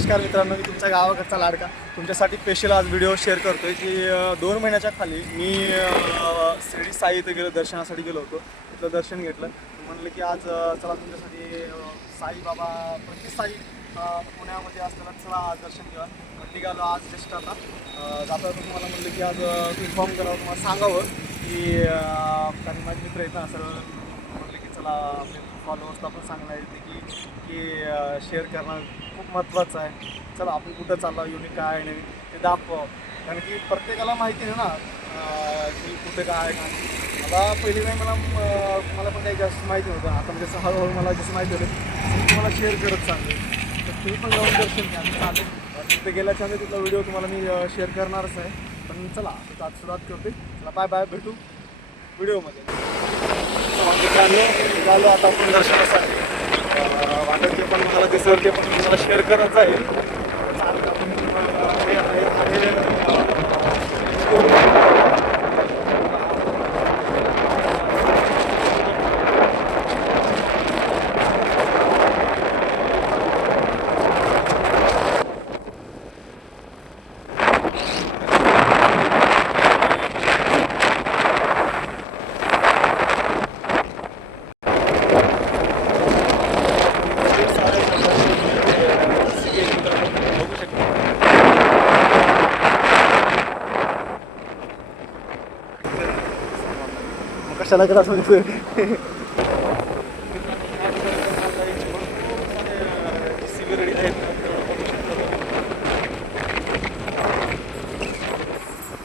नमस्कार मित्रांनो मी तुमच्या गावाकडचा लाडका. तुमच्यासाठी स्पेशल आज व्हिडिओ शेअर करतो आहे की दोन महिन्याच्या खाली मी शिर्डी साई इथं गेलो दर्शनासाठी गेलो होतो. तिथलं दर्शन घेतलं. म्हणलं की आज चला तुमच्यासाठी साईबाबा प्रति साई पुण्यामध्ये असताना चला आज दर्शन घ्या निघालो आज जस्ट आता. जाता तुम्हाला म्हणलं की आज इन्फॉर्म करावं तुम्हाला सांगावं की कारण माझे मित्र आहेत ना म्हणलं की चला आपले फॉलोअर्सला पण सांगणार येते की की शेअर करणं खूप महत्त्वाचं आहे. चला आपण कुठं चाललो युनिक काय आहे नवीन? ते दाखवावं कारण की प्रत्येकाला माहिती आहे ना की कुठं काय आहे काय मला पहिली नाही मला मला पण काही जास्त माहिती नव्हतं. आता म्हणजे जसं हळूहळू मला जसं माहिती होतं मी तुम्हाला शेअर करत चालले तर तुम्ही पण जाऊन दर्शन घ्या. चालेल तिथे गेल्याच्यानंतर तिथला व्हिडिओ तुम्हाला मी शेअर करणारच आहे. पण चला आज सुरुवात करते चला बाय बाय भेटू व्हिडिओमध्ये मित्रांनो निघालो आता आपण दर्शनासाठी. वाटत जे पण मला दिसेल ते पण तुम्हाला शेअर करत जाईल चालेल आपण अं, हे आहे- आहे, बघू शकता मग कशाला करा सांगतोय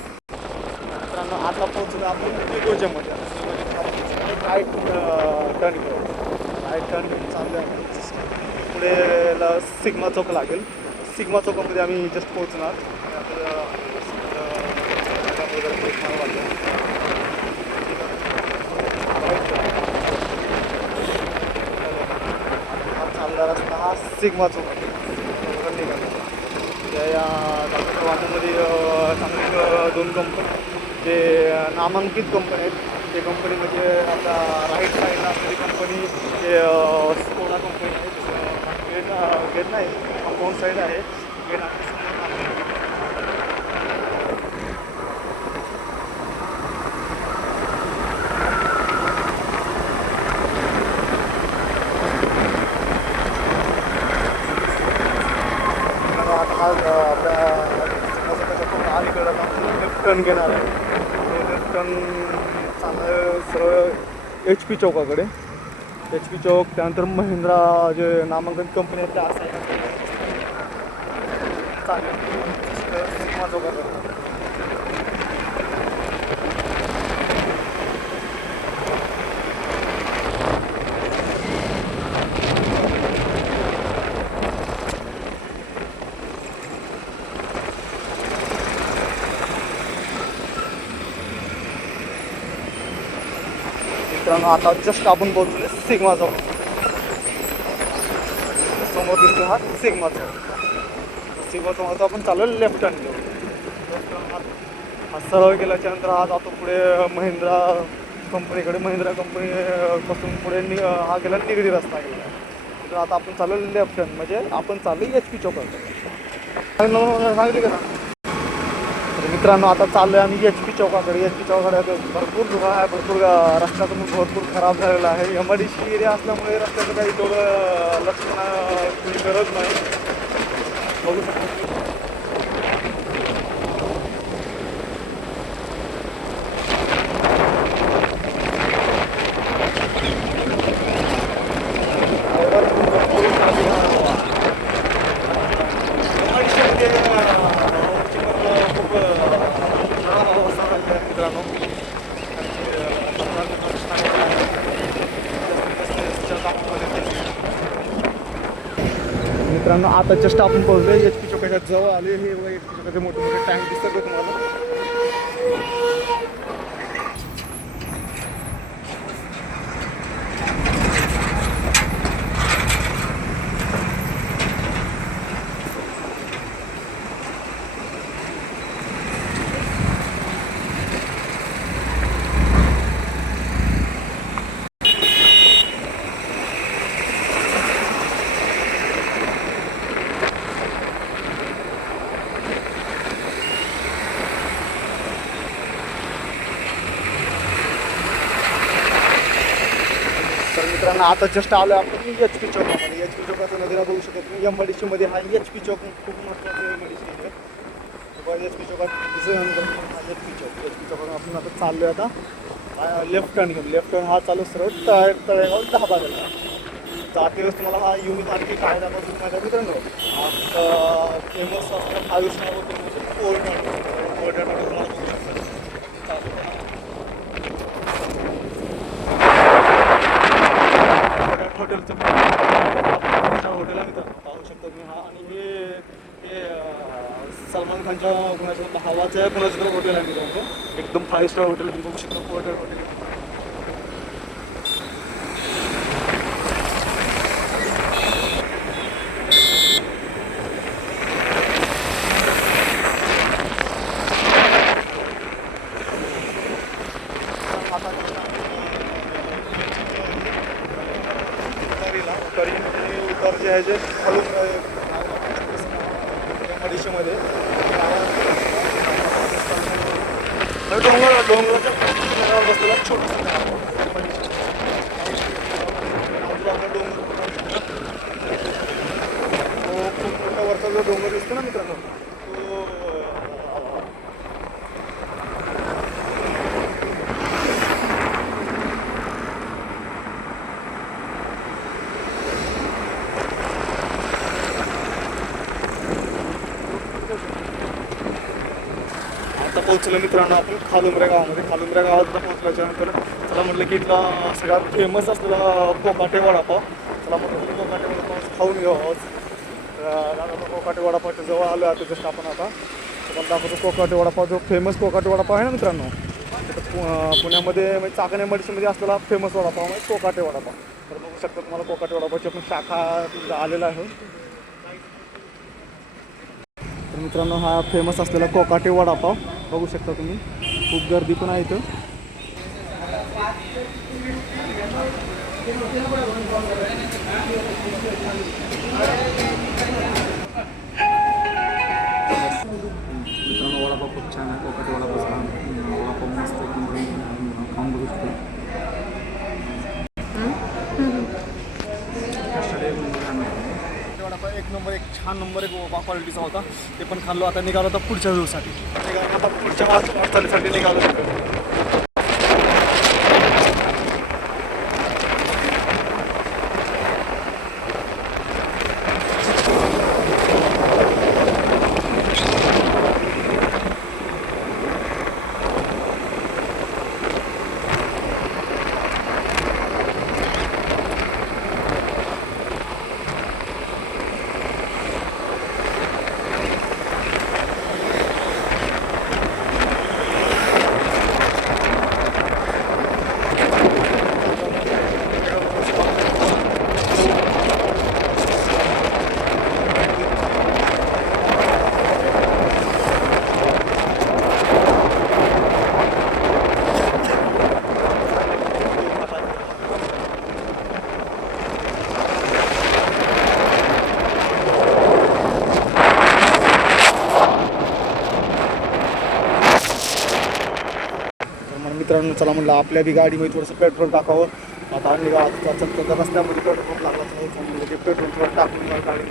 मित्रांनो आता पोहोचलो आपण निगोजामध्ये राईट टर्न करू राईट टर्न घेऊन चांगलं आहे पुढे ला सिग्मा चौक लागेल. सिग्मा चौकामध्ये आम्ही जस्ट पोहोचणार आणि आपल्याला, अं, वगैरे पोहोचणार वाटतं. हा चालला रस्ता हा सिग्मा चौक त्या या दाखवत्या वाहनामध्ये दोन कंपनी जे नामांकित कंपनी आहेत. ते कंपनी म्हणजे आता राईट साईडला असलेली कंपनी ते स्कोडा कंपनी आहे. गेट गेट नाही कंपाऊंड साईड आहे. गेट आहे समोर आहे. तर आता हा अ, आपल्या समोरच्या अलीकडं लेफ्ट टर्न घेणार आहे. लेफ्ट टर्न चांगलं सरळ एच पी चौकाकडे. एच पी चौक त्यानंतर महिंद्रा जे नामांकन कंपनी आहे त्या असं चालेल. सिग्मा मित्रांनो आता जस्ट आपण बोलतो सिग्मा चौक समोर दिसतो हा सिग्मा चौक सिग्मा आपण चालू लेफ्ट हँड घेऊ लेफ्ट हा हा सरळ गेल्याच्यानंतर हा जातो पुढे महिंद्रा कंपनीकडे महिंद्रा कंपनी पासून पुढे नि हा गेला निगडी रस्ता गेला. तर आता आपण चालू लेफ्ट हँड म्हणजे आपण चालू एच पी चौकात सांगितलं का मित्रांनो आता चाललोय आम्ही एच पी चौकाकडे. एच पी चौकाकडे भरपूर धुरा आहे भरपूर अं, रस्ता भरपूर खराब झालेला आहे. M I D C area असल्यामुळे रस्त्याचं काही तेवढं लक्ष गरज नाही. बघू शकतो मित्रांनो आता जस्ट आपण पोहोचलो एच पी चौकाच्या जवळ आले हे एच पी चौकाचे मोठे मोठे टँक दिसतात. मित्रांनो आता जस्ट आलो आपण एच पी चौकामध्ये. एच पी चौकाचा नजरा बघू शकत तुम्ही. एम डी मध्ये हा एच पी चौक खूप महत्त्वाचा एम डी सी आहे एच पी चौकात दिसल्यानंतर हा एच पी चौक. एच पी चौकात आपण आता चाललो आहे आता लेफ्ट टर्न घेऊन. लेफ्ट टर्न हा चालू सरळ तळे तळेगाव दहा बाजारला जाते वेळेस तुम्हाला हा युनिक आणखी काय दाखवतो माझ्या मित्रांनो फेमस असणारा फाईव्ह स्टार होते. कोल्ड कोल्ड तुम्हाला बघू शकता हॉटेलचं हॉटेल आहे मित्रांनो पाहू शकता तुम्ही हा आणि हे हे अं, सलमान खानच्या कुणाच्या भावाचं कुणाचं तर हॉटेल आहे मित्रांनो एकदम फाईव्ह स्टार हॉटेल तुम्ही बघू शकता हॉटेल हॉटेल उतारीला उतारी उतार जे आहे जे खालून मध्ये डोंगर डोंगराच्या डोंगरावर बसलेला छोटासा गाव. बाजूला आपला डोंगर तो खूप मोठा वरचा जो डोंगर दिसतो ना मित्रांनो. आता पोहोचलो मित्रांनो आपण खालुंब्र्या गावामध्ये. खालुमऱ्या गावात पोहोचल्याच्यानंतर त्याला म्हटलं की इथला सगळ्यात फेमस असलेला कोकाटे वडापाव. त्याला म्हटलं की कोकाटे वडापाव खाऊन घ्यावा आहोत तर कोकाटे वडापावच्या जवळ आलो आता जस्ट आपण आता. तुम्हाला दाखवतो कोकाटे वडापाव जो फेमस कोकाटे वडापाव आहे ना मित्रांनो तिथं पु पुण्यामध्ये म्हणजे चाकणे मडशीमध्ये असलेला फेमस वडापाव म्हणजे कोकाटे वडापाव. तर बघू शकता तुम्हाला कोकाटे वडापावची आपण शाखा तिथं आलेला आहे. तर मित्रांनो हा फेमस असलेला कोकाटे वडापाव बघू शकता तुम्ही खूप गर्दी पण आहे इथं. क्वालिटीचा होता ते पण खाल्लो. आता निघालो आता पुढच्या दिवसासाठी. निघालो आता पुढच्या वाटचालीसाठी निघालो. मित्रांनो चला म्हणलं आपल्या बी गाडीमध्ये थोडंसं पेट्रोल टाकावं. आता आणली आता चल- रस्त्यामध्ये पेट्रोल पंप लागला तर पेट्रोल थोडं टाकून गाडी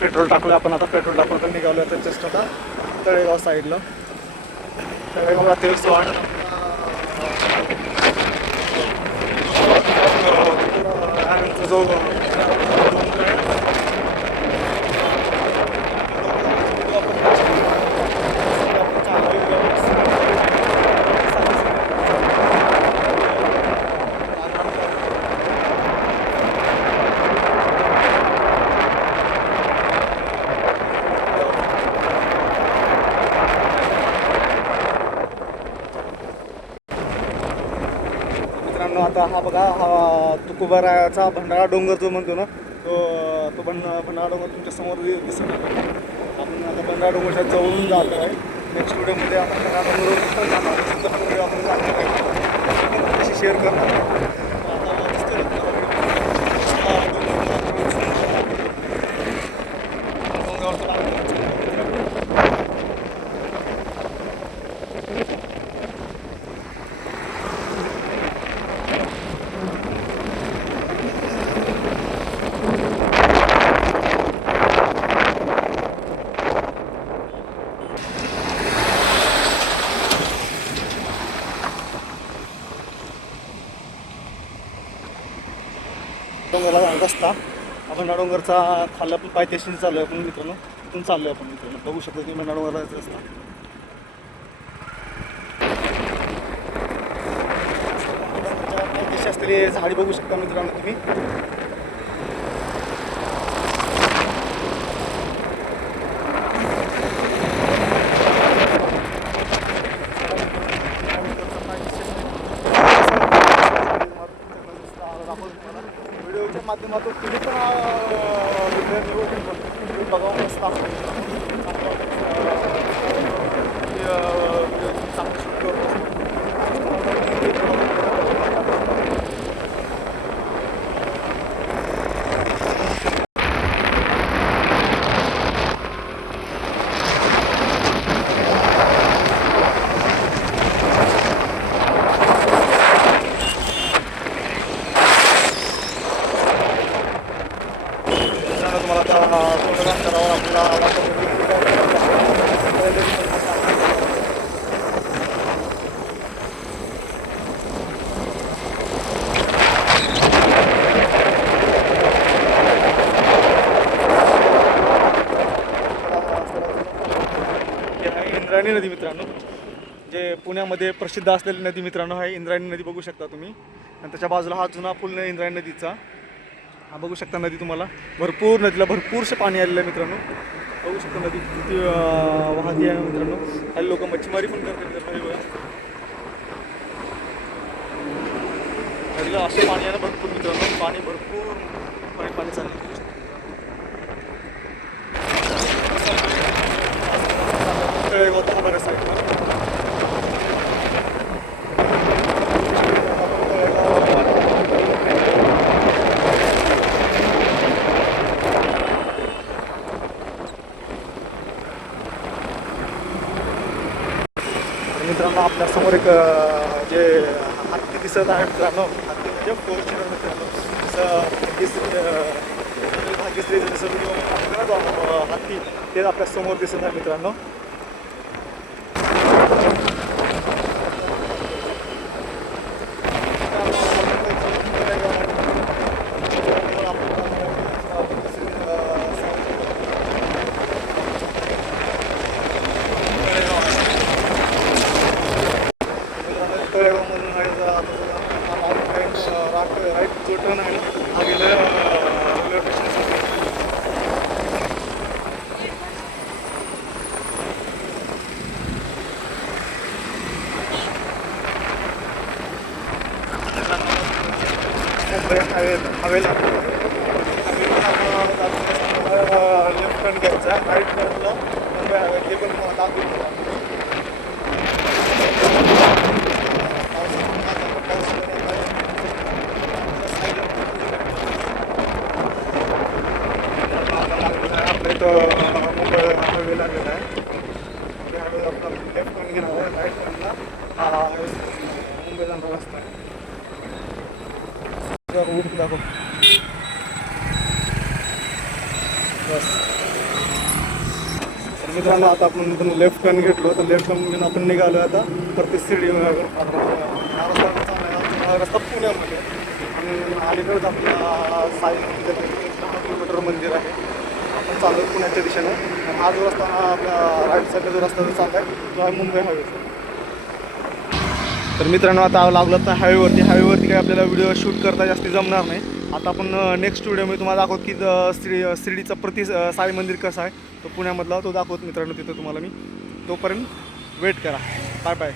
पेट्रोल टाकलं आपण आता पेट्रोल टाकून तर निघालो आता जस्ट आता तळेगाव साईडला तळेगावला तेल स्वाड जो मित्रांनो आता हा बघा हा तुकोबाराचा भंडारा डोंगर जो म्हणतो ना तो तो बंड भंडारा डोंगर तुमच्यासमोर दिसत आहे. आपण आता भंडारा डोंगरच्या जवळून जात आहे. नेक्स्ट व्हिडिओमध्ये आपण भंडारा डोंगर जाणार आपण जाणार आहे. शेअर करणार डोंगरला जाणार रस्ता आपण डोंगरचा खाल्ला पण पायथ्याशी चालू आहे आपण मित्रांनो तिथून चाललो आपण मित्रांनो. बघू शकतो की मंडा डोंगराचा रस्ता डोंगराच्या पायथ्याशी असलेली झाडी बघू शकता मित्रांनो तुम्ही. माध्यमातून तुम्ही पण व्हिडिओ बघावं मस्त तुम्हाला आता थोडं अंतरावर आपल्याला हे आहे इंद्रायणी नदी मित्रांनो जे पुण्यामध्ये प्रसिद्ध असलेली नदी मित्रांनो आहे इंद्रायणी नदी बघू शकता तुम्ही. आणि त्याच्या बाजूला हा जुना पूल इंद्रायणी नदीचा. हा बघू शकता नदी तुम्हाला. भरपूर नदीला भरपूरसे पाणी आलेलं आहे मित्रांनो. बघू शकता नदी किती वाहती आहे मित्रांनो. काही लोक मच्छीमारी पण करतात मित्रांनो बघा. नदीला असं पाणी आहे ना भरपूर मित्रांनो. पाणी भरपूर पाणी पाणी चाललं तळेगाव तर बऱ्याच साईडला तर मित्रांनो आपल्या समोर एक जे हत्ती दिसत आहे मित्रांनो हत्ती म्हणजे फॉर्च्युनर मित्रांनो. जसं भाग्यश्री जसं हत्ती ते आपल्यासमोर दिसत आहे मित्रांनो तळेगावमधून आहे जर आता जर हा माऊंट राईट राट राईट जो टर्न आहे ना हा गेला रेल्वे स्टेशनसाठी मुंबई हायवे हवेला लेफ्ट टर्न घ्यायचा राईट टर्नला मुंबई हायवे ते पण दाखवून आपल्या इथं आहे. हायवे आपला लेफ्ट टर्न घेणार आहे राईट टर्नला मुंबई जाणारा रस्ता आहे. जरा दाखव बस. तर मित्रांनो आता आपण इथून लेफ्ट टर्न घेतलो. तर लेफ्ट टर्न घेऊन आपण निघालो आता. प्रत्येक सिडी रस्ता पुण्यामध्ये. आणि अलीकडे आपला साई किलोमीटर मंदिर आहे. आपण चाललो पुण्याच्या दिशेनं. हा जो रस्ता हा आपला राईट साईडला जो रस्ता जो चालला आहे तो आहे मुंबई हायवे तर मित्रांनो आता लागलो तर हायवेवरती हायवेवरती काही आपल्याला व्हिडिओ शूट करता जास्ती जमणार नाही. आता आपण नेक्स्ट व्हिडिओ मी तुम्हाला दाखवत की श्री शिर्डीचं प्रति साई मंदिर कसं आहे तो पुण्यामधला तो दाखवत मित्रांनो तिथं तुम्हाला मी. तोपर्यंत वेट करा. Bye bye